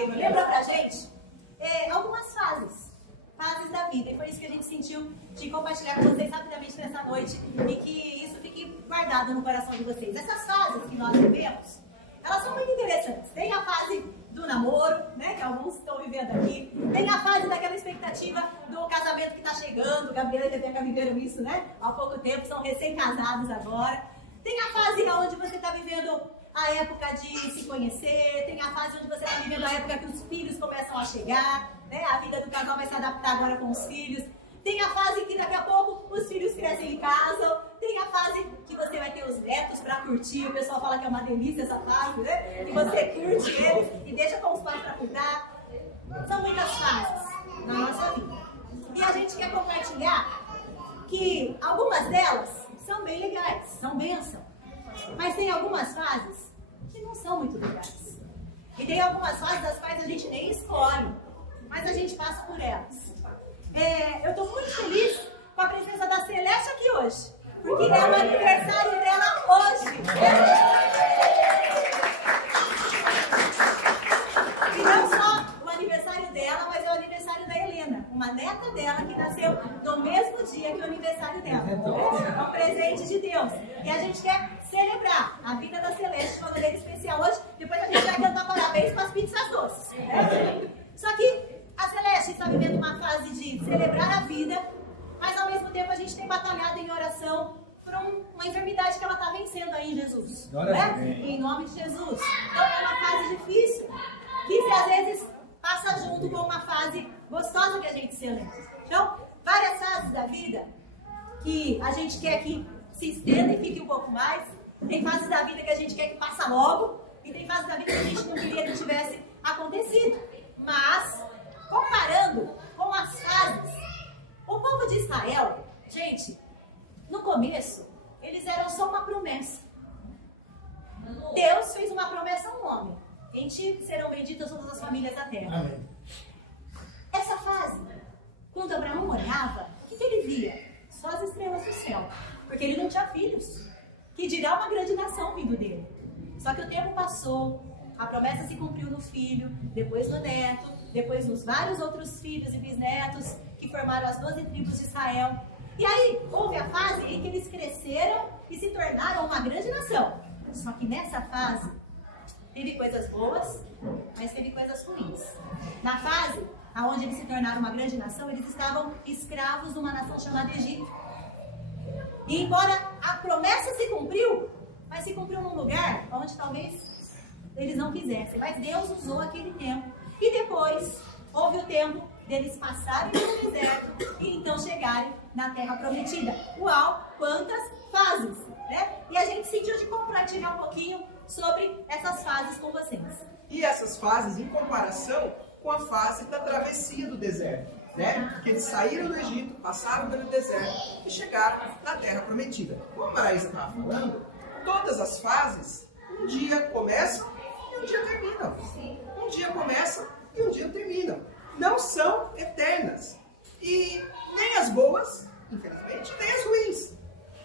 Taylor lembrou pra gente algumas fases da vida. E foi isso que a gente sentiu de compartilhar com vocês rapidamente nessa noite e que isso fique guardado no coração de vocês. Essas fases que nós vivemos, elas são muito interessantes. Tem a fase do namoro, né, que alguns estão vivendo aqui. Tem a fase daquela expectativa do casamento que está chegando. Gabriela e Rebeca viveram isso, né, há pouco tempo, são recém-casados agora. Tem a fase onde você está vivendo a época de se conhecer. Tem a fase onde você está vivendo a época que os filhos começam a chegar, né, a vida do casal vai se adaptar agora com os filhos. Tem a fase que daqui a pouco os filhos crescem e casam. Tem a fase que você vai ter os netos para curtir. O pessoal fala que é uma delícia essa fase, né? Que você curte eles e deixa com os pais para cuidar. São muitas fases na nossa vida. E a gente quer compartilhar que algumas delas são bem legais, são bênção. Mas tem algumas fases que não são muito legais. E tem algumas fases das quais a gente nem escolhe, mas a gente passa por elas. Eu estou muito feliz com a presença da Celeste aqui hoje, porque é o aniversário dela hoje. E não só o aniversário dela, mas é o aniversário da Helena, uma neta dela que nasceu no mesmo dia que o aniversário dela. É um presente de Deus. E a gente quer celebrar a vida da Celeste de uma maneira especial hoje. Depois a gente vai cantar parabéns com as pizzas doces. Só que a Celeste está vivendo uma fase de celebrar a vida, mas ao mesmo tempo a gente tem batalhado em oração por uma enfermidade que ela está vencendo aí em Jesus. Né? Em nome de Jesus. Então é uma fase difícil, que às vezes passa junto com uma fase gostosa que a gente celebra. Então, várias fases da vida que a gente quer que se estenda e fique um pouco mais. Tem fases da vida que a gente quer que passe logo, e tem fases da vida que a gente não queria que tivesse acontecido. Mas, comparando com as fases, o povo de Israel, gente, no começo, eles eram só uma promessa. Deus fez uma promessa a um homem: em ti serão benditas todas as famílias da terra. Amém. Essa fase, quando Abraão olhava, o que ele via? Só as estrelas do céu, porque ele não tinha filhos, que dirá uma grande nação vindo dele. Só que o tempo passou, a promessa se cumpriu no filho, depois no neto, depois nos vários outros filhos e bisnetos que formaram as 12 tribos de Israel. E aí houve a fase em que eles cresceram e se tornaram uma grande nação. Só que nessa fase teve coisas boas, mas teve coisas ruins. Na fase onde eles se tornaram uma grande nação, eles estavam escravos de uma nação chamada Egito. E embora a promessa se cumpriu, mas se cumpriu num lugar onde talvez eles não quisessem. Mas Deus usou aquele tempo. E depois houve o tempo deles passarem pelo deserto e então chegarem na terra prometida. Uau, quantas fases, né? E a gente sentiu de compartilhar um pouquinho sobre essas fases com vocês. E essas fases em comparação com a fase da travessia do deserto, né? Porque eles saíram do Egito, passaram pelo deserto e chegaram na terra prometida. Como a Maraísa estava falando, todas as fases um dia começam e um dia terminam. Um dia começam e um dia terminam. Não são eternas. E nem as boas, infelizmente, nem as ruins.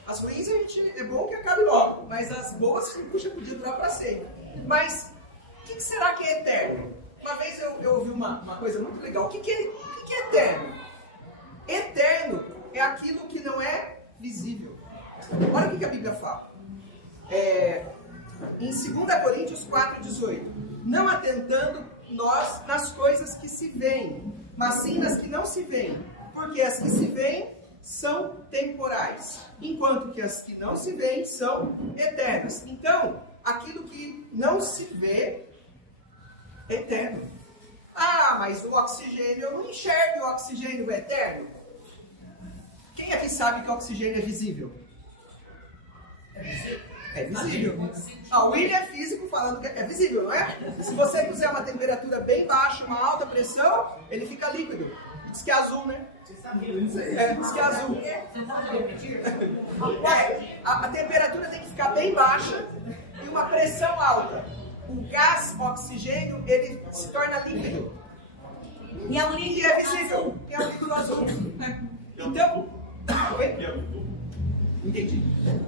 As ruins é bom que acabe logo, mas as boas, puxa, podia durar para sempre. Mas o que será que é eterno? Uma vez eu ouvi uma coisa muito legal. O que é eterno? Eterno é aquilo que não é visível. Olha o que a Bíblia fala. Em 2 Coríntios 4,18. Não atentando nós nas coisas que se veem, mas sim nas que não se veem. Porque as que se veem são temporais, enquanto que as que não se veem são eternas. Então, aquilo que não se vê é eterno. Ah, mas o oxigênio, eu não enxergo o oxigênio eterno. Quem aqui sabe que o oxigênio é visível? É visível. O William é físico falando que é visível, não é? Se você puser uma temperatura bem baixa, uma alta pressão, ele fica líquido. Diz que é azul, né? Diz que é azul. A temperatura tem que ficar bem baixa e uma pressão alta. O gás oxigênio, ele se torna líquido. E é um líquido e é visível. E é um líquido azul. Então... Oi? Entendi.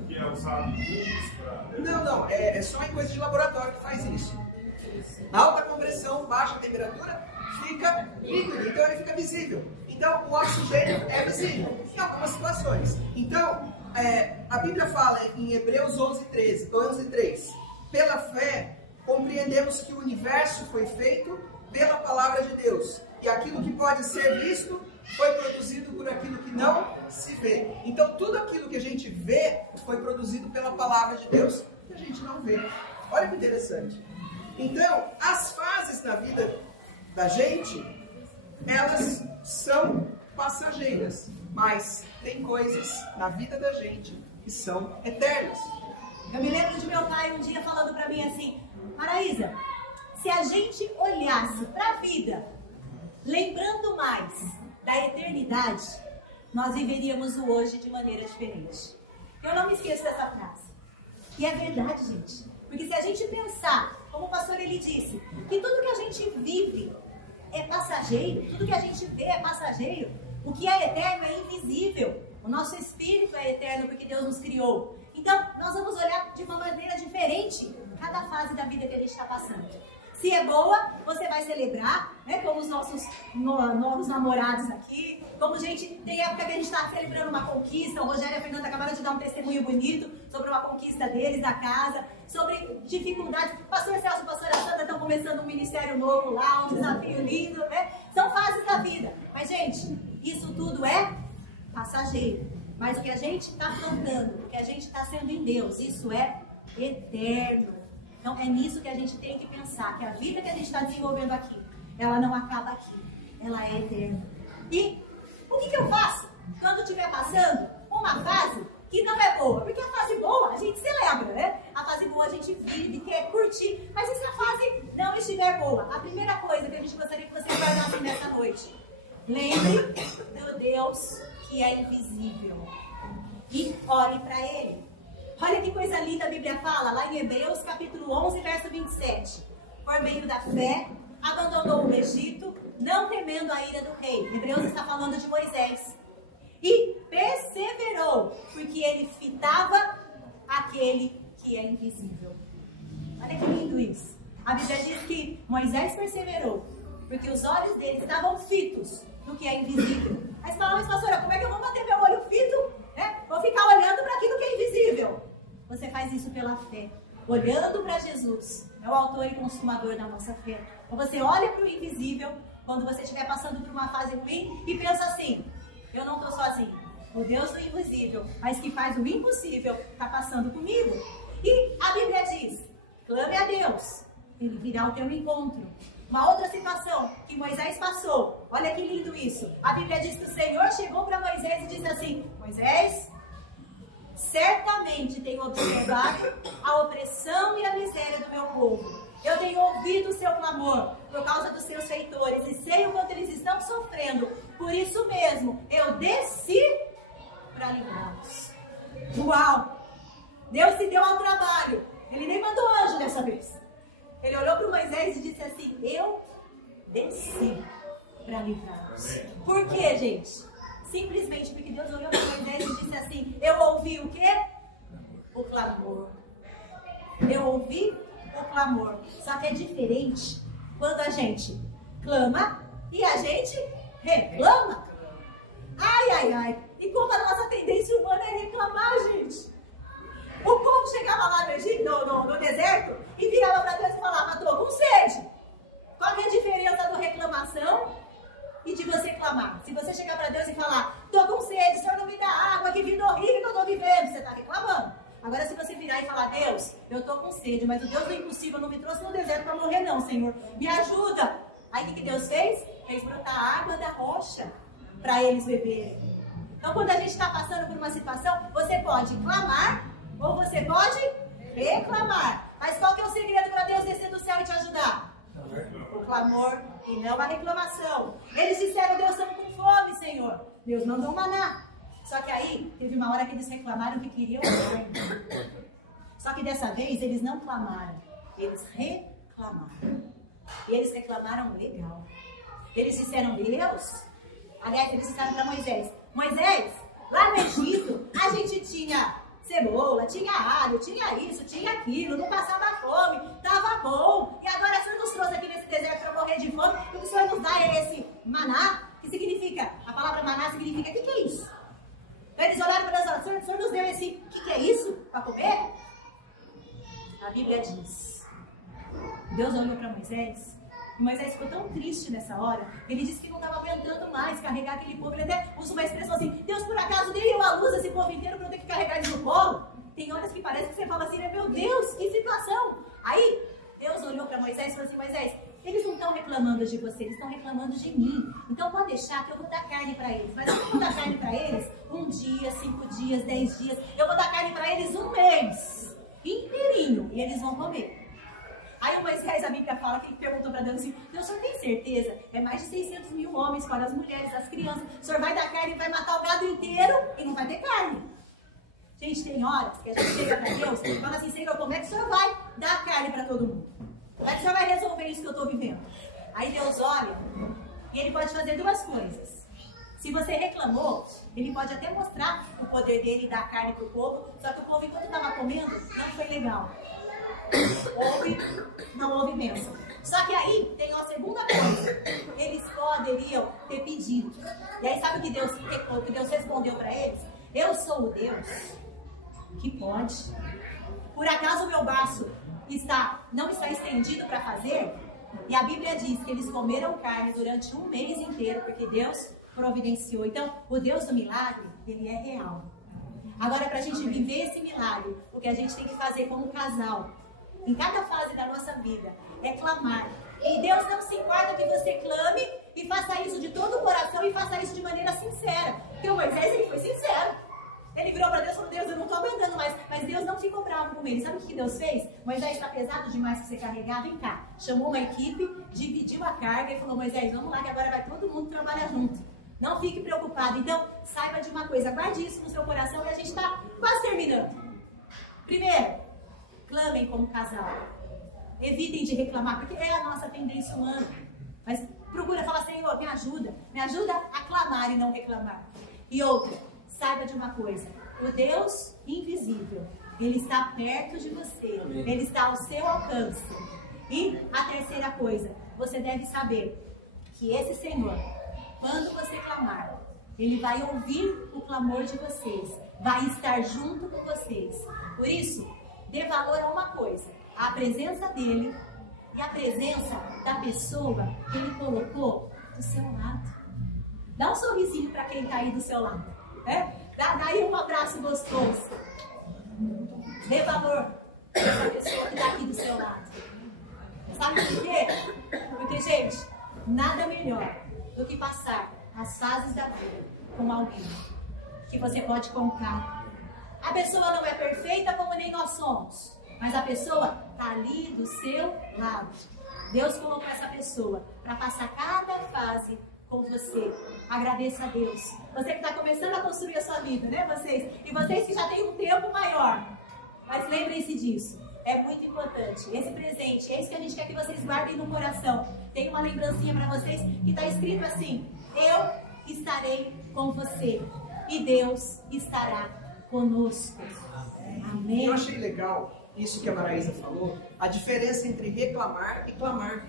Que é usado luz para... Não, é só em coisa de laboratório que faz isso. Alta compressão pressão, baixa a temperatura, fica líquido, então ele fica visível. Então o oxigênio é visível em algumas situações. Então a Bíblia fala em Hebreus 11:3, pela fé compreendemos que o universo foi feito pela palavra de Deus, e aquilo que pode ser visto foi produzido por aquilo que não se vê. Então tudo aquilo que a gente vê foi produzido pela palavra de Deus e a gente não vê. Olha que interessante. Então as fases na vida da gente, elas são passageiras, mas tem coisas na vida da gente que são eternas. Eu me lembro de meu pai um dia falando pra mim assim: Maraísa, se a gente olhasse pra vida lembrando mais da eternidade, nós viveríamos o hoje de maneira diferente. Eu não me esqueço dessa frase. E é verdade, gente. Porque se a gente pensar, como o pastor ele disse, que tudo que a gente vive é passageiro, tudo que a gente vê é passageiro, o que é eterno é invisível. O nosso espírito é eterno porque Deus nos criou. Então, nós vamos olhar de uma maneira diferente cada fase da vida que a gente está passando. Se é boa, você vai celebrar, né? Como os nossos novos namorados aqui. Como gente, tem época que a gente está celebrando uma conquista. O Rogério e a Fernanda acabaram de dar um testemunho bonito sobre uma conquista deles, da casa, sobre dificuldades. Pastor Celso e pastora Sandra estão começando um ministério novo lá, um desafio lindo, né? São fases da vida. Mas, gente, isso tudo é passageiro. Mas o que a gente está plantando, o que a gente está sendo em Deus, isso é eterno. Então é nisso que a gente tem que pensar, que a vida que a gente está desenvolvendo aqui, ela não acaba aqui, ela é eterna. E o que eu faço quando estiver passando uma fase que não é boa? Porque a fase boa a gente celebra, né? A fase boa a gente vive, quer curtir, mas e se a fase não estiver boa? A primeira coisa que a gente gostaria que você guardasse nessa noite: lembre do Deus que é invisível e ore para Ele. Olha que coisa linda a Bíblia fala, lá em Hebreus capítulo 11, verso 27. Por meio da fé, abandonou o Egito, não temendo a ira do rei. Hebreus está falando de Moisés. E perseverou, porque ele fitava aquele que é invisível. Olha que lindo isso. A Bíblia diz que Moisés perseverou, porque os olhos dele estavam fitos no que é invisível. Aí você fala: mas pastora, como é que eu vou manter meu olho fito? Vou ficar olhando para aquilo que é invisível. Você faz isso pela fé, olhando para Jesus, é o autor e consumador da nossa fé. Então você olha para o invisível quando você estiver passando por uma fase ruim e pensa assim: eu não estou sozinho. O Deus do invisível, mas que faz o impossível, está passando comigo. E a Bíblia diz: clame a Deus, Ele virá ao teu encontro. Uma outra situação que Moisés passou, olha que lindo isso. A Bíblia diz que o Senhor chegou para Moisés e disse assim: Moisés, certamente tenho observado a opressão e a miséria do meu povo. Eu tenho ouvido o seu clamor por causa dos seus feitores e sei o quanto eles estão sofrendo. Por isso mesmo, eu desci para livrá-los. Uau! Deus se deu ao trabalho. Ele nem mandou anjo dessa vez. Ele olhou para Moisés e disse assim: eu desci para livrá-los. Por quê, gente? Simplesmente porque Deus olhou para Moisés e disse assim: eu ouvi o quê? O clamor. Eu ouvi o clamor. Só que é diferente quando a gente clama e a gente reclama. Ai, ai, ai. E como a nossa tendência humana é reclamar, gente. O povo chegava lá no Egito, no deserto, e virava para Deus e falava: estou com sede. Qual é a diferença do reclamação e de você clamar? Se você chegar para Deus e falar: estou com sede, o Senhor não me dá água, que vida horrível que eu estou vivendo, você está reclamando. Agora, se você virar e falar: Deus, eu estou com sede, mas o Deus do impossível não me trouxe no deserto para morrer não, Senhor, me ajuda. Aí o que Deus fez? Fez brotar água da rocha para eles beberem. Então, quando a gente está passando por uma situação, você pode clamar ou você pode reclamar. Mas qual que é o segredo para Deus descer do céu e te ajudar? O clamor e não a reclamação. Eles disseram: Deus, estamos com fome, Senhor. Deus mandou maná. Só que aí, teve uma hora que eles reclamaram que queriam carne. Só que dessa vez, eles não clamaram. Eles reclamaram. E eles reclamaram legal. Eles disseram: Deus. Aliás, eles disseram para Moisés: Moisés, lá no Egito, a gente tinha cebola, tinha alho, tinha isso, tinha aquilo, não passava fome, estava bom. E agora você nos trouxe aqui nesse deserto para Deus olhou para Moisés, e Moisés ficou tão triste nessa hora, ele disse que não estava aguentando mais carregar aquele povo. Ele até usa uma expressão assim: Deus, por acaso nem eu a luz esse povo inteiro para eu ter que carregar eles no colo? Tem horas que parece que você fala assim, meu Deus, que situação. Aí Deus olhou para Moisés e falou assim: Moisés, eles não estão reclamando de você, eles estão reclamando de mim. Então pode deixar que eu vou dar carne para eles. Mas eu não vou dar carne para eles 1 dia, 5 dias, 10 dias. Eu vou dar carne para eles 1 mês inteirinho e eles vão comer. Aí o Moisés, a Bíblia fala, que perguntou para Deus assim: Deus, o senhor tem certeza? É mais de 600 mil homens, fora as mulheres, as crianças. O senhor vai dar carne e vai matar o gado inteiro e não vai ter carne. Gente, tem horas que a gente chega para Deus e fala assim: Senhor, como é que o senhor vai dar carne para todo mundo? Como é que o senhor vai resolver isso que eu estou vivendo? Aí Deus olha e ele pode fazer 2 coisas. Se você reclamou, ele pode até mostrar o poder dele e dar carne para o povo, só que o povo, enquanto estava comendo, não foi legal. Não houve bênção. Só que aí tem uma segunda coisa: eles poderiam ter pedido. E aí sabe o que Deus respondeu para eles? Eu sou o Deus que pode. Por acaso o meu braço não está estendido para fazer? E a Bíblia diz que eles comeram carne durante 1 mês inteiro, porque Deus providenciou. Então, o Deus do milagre, ele é real. Agora, para a gente viver esse milagre, o que a gente tem que fazer como casal, em cada fase da nossa vida, é clamar. E Deus não se importa que você clame e faça isso de todo o coração e faça isso de maneira sincera. Porque o Moisés, ele foi sincero. Ele virou para Deus e falou: Deus, eu não estou aguentando mais. Mas Deus não ficou bravo com ele. Sabe o que Deus fez? Moisés, está pesado demais para você carregar? Vem cá. Chamou uma equipe, dividiu a carga e falou: Moisés, vamos lá que agora vai todo mundo trabalhar junto. Não fique preocupado. Então, saiba de uma coisa. Guarde isso no seu coração e a gente está quase terminando. Primeiro, clamem como casal. Evitem de reclamar, porque é a nossa tendência humana. Mas procura falar: Senhor, me ajuda a clamar e não reclamar. E outra, saiba de uma coisa: o Deus invisível, ele está perto de você, ele está ao seu alcance. E a terceira coisa, você deve saber que esse Senhor, quando você clamar, ele vai ouvir o clamor de vocês, vai estar junto com vocês. Por isso, dê valor a uma coisa: a presença dele e a presença da pessoa que ele colocou do seu lado. Dá um sorrisinho para quem está aí do seu lado. Dá aí um abraço gostoso. Dê valor a essa pessoa que está aqui do seu lado. Sabe por quê? Porque, gente, nada melhor do que passar as fases da vida com alguém que você pode contar. A pessoa não é perfeita como nem nós somos, mas a pessoa está ali do seu lado. Deus colocou essa pessoa para passar cada fase com você. Agradeça a Deus. Você que está começando a construir a sua vida, né, vocês? E vocês que já têm um tempo maior. Mas lembrem-se disso. É muito importante. Esse presente, é isso que a gente quer que vocês guardem no coração. Tem uma lembrancinha para vocês que está escrito assim: eu estarei com você e Deus estará conosco. Amém. Eu achei legal isso que a Maraísa falou, a diferença entre reclamar e clamar.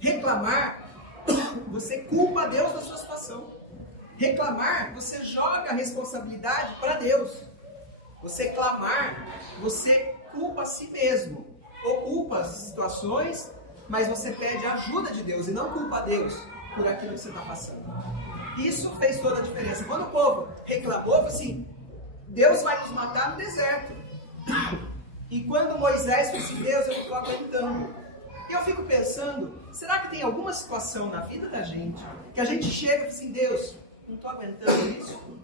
Reclamar, você culpa a Deus da sua situação. Reclamar, você joga a responsabilidade para Deus. Você clamar, você culpa a si mesmo. Ou culpa as situações, mas você pede a ajuda de Deus e não culpa a Deus por aquilo que você está passando. Isso fez toda a diferença. Quando o povo reclamou, assim: Deus vai nos matar no deserto. E quando Moisés disse assim: Deus, eu não estou aguentando. E eu fico pensando: será que tem alguma situação na vida da gente que a gente chega e fala assim: Deus, não estou aguentando isso?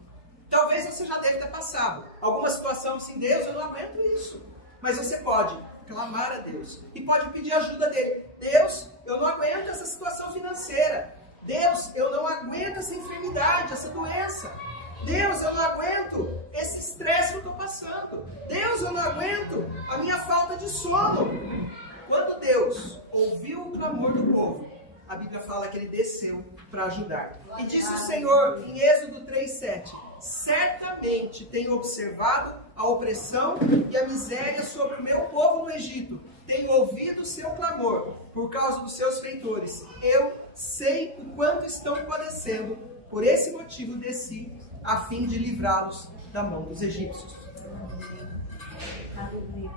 Talvez você já deve ter passado alguma situação assim: Deus, eu não aguento isso. Mas você pode clamar a Deus e pode pedir ajuda dele. Deus, eu não aguento essa situação financeira. Deus, eu não aguento essa enfermidade, essa doença. Deus, eu não aguento esse estresse que eu estou passando. Deus, eu não aguento a minha falta de sono. Quando Deus ouviu o clamor do povo, a Bíblia fala que ele desceu para ajudar. E disse o Senhor em Êxodo 3:7: certamente tenho observado a opressão e a miséria sobre o meu povo no Egito. Tenho ouvido o seu clamor por causa dos seus feitores. Eu sei o quanto estão padecendo. Por esse motivo desci, a fim de livrá-los da mão dos egípcios. Aleluia.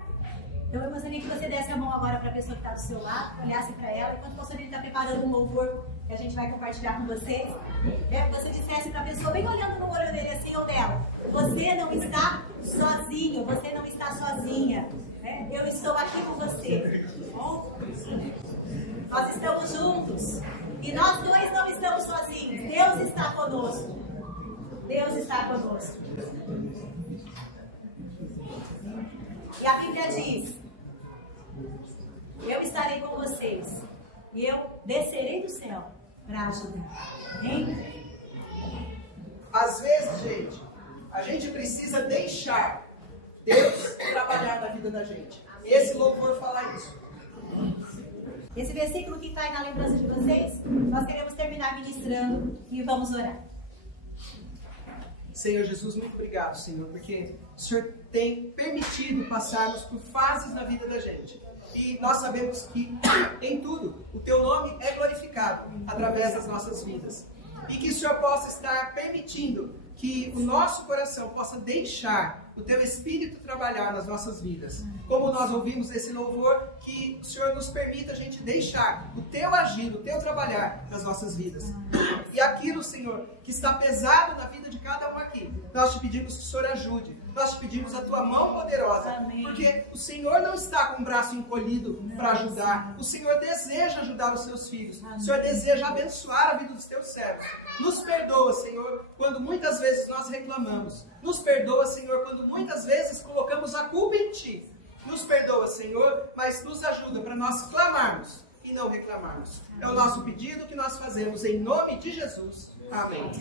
Então eu gostaria que você desse a mão agora para a pessoa que está do seu lado, olhasse para ela, enquanto o pastor está preparando um louvor que a gente vai compartilhar com vocês. Que você dissesse para a pessoa, bem olhando no olho dele assim ou dela, você não está sozinho, você não está sozinha. Né? Eu estou aqui com você. Bom? Nós estamos juntos. E nós dois não estamos sozinhos. Deus está conosco. Deus está conosco. E a Bíblia diz, eu estarei com vocês e eu descerei do céu para ajudar. Hein? Às vezes, a gente precisa deixar Deus trabalhar na vida da gente. Esse louvor fala isso. Esse versículo que está aí na lembrança de vocês, nós queremos terminar ministrando e vamos orar. Senhor Jesus, muito obrigado, Senhor, porque o Senhor tem permitido passarmos por fases na vida da gente. E nós sabemos que, em tudo, o Teu nome é glorificado através das nossas vidas. E que o Senhor possa estar permitindo que o nosso coração possa deixar o Teu Espírito trabalhar nas nossas vidas. Como nós ouvimos esse louvor, que o Senhor nos permita a gente deixar o Teu agir, o Teu trabalhar nas nossas vidas. E aquilo, Senhor, que está pesado na vida de cada um aqui, nós te pedimos que o Senhor ajude. Nós te pedimos a Tua mão poderosa. Amém. Porque o Senhor não está com o braço encolhido para ajudar. O Senhor deseja ajudar os Seus filhos. O Senhor deseja abençoar a vida dos Teus servos. Nos perdoa, Senhor, quando muitas vezes nós reclamamos. Nos perdoa, Senhor, quando muitas vezes colocamos a culpa em Ti. Nos perdoa, Senhor, mas nos ajuda para nós clamarmos e não reclamarmos. É o nosso pedido que nós fazemos em nome de Jesus. Amém.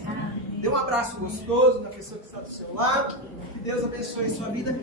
Dê um abraço gostoso na pessoa que está do seu lado. Que Deus abençoe a sua vida.